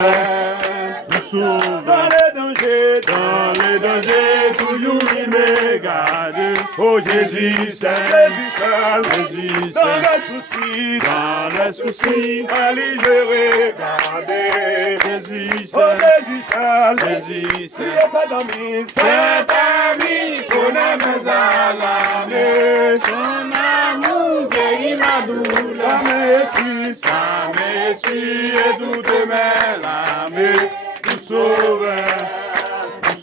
Dans les dangers, toujours il me garde. Oh Jésus seul, Jésus seul, dans les soucis, allez je regarder. Jésus seul, Jésus seul, cet ami qu'on aime à l'âme, son amour guérit ma douleur, ça me suit et toute mes larmes. Sauveur,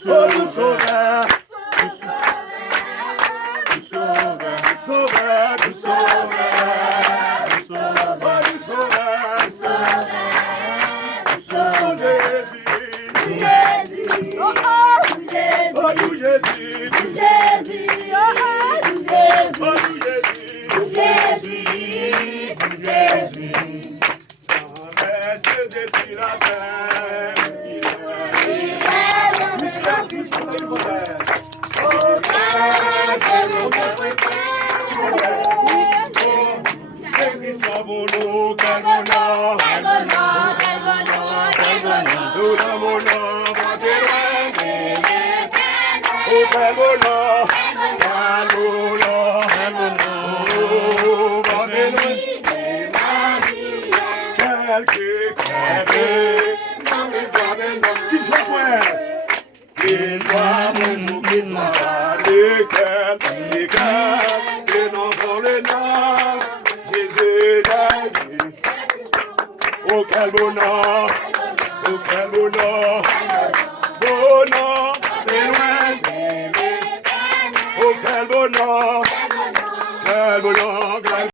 sauveur, sauveur, sauveur, sauveur, Oh quel bonheur, oh quel bonheur, bonheur, c'est loin. Oh quel bonheur, quel bonheur.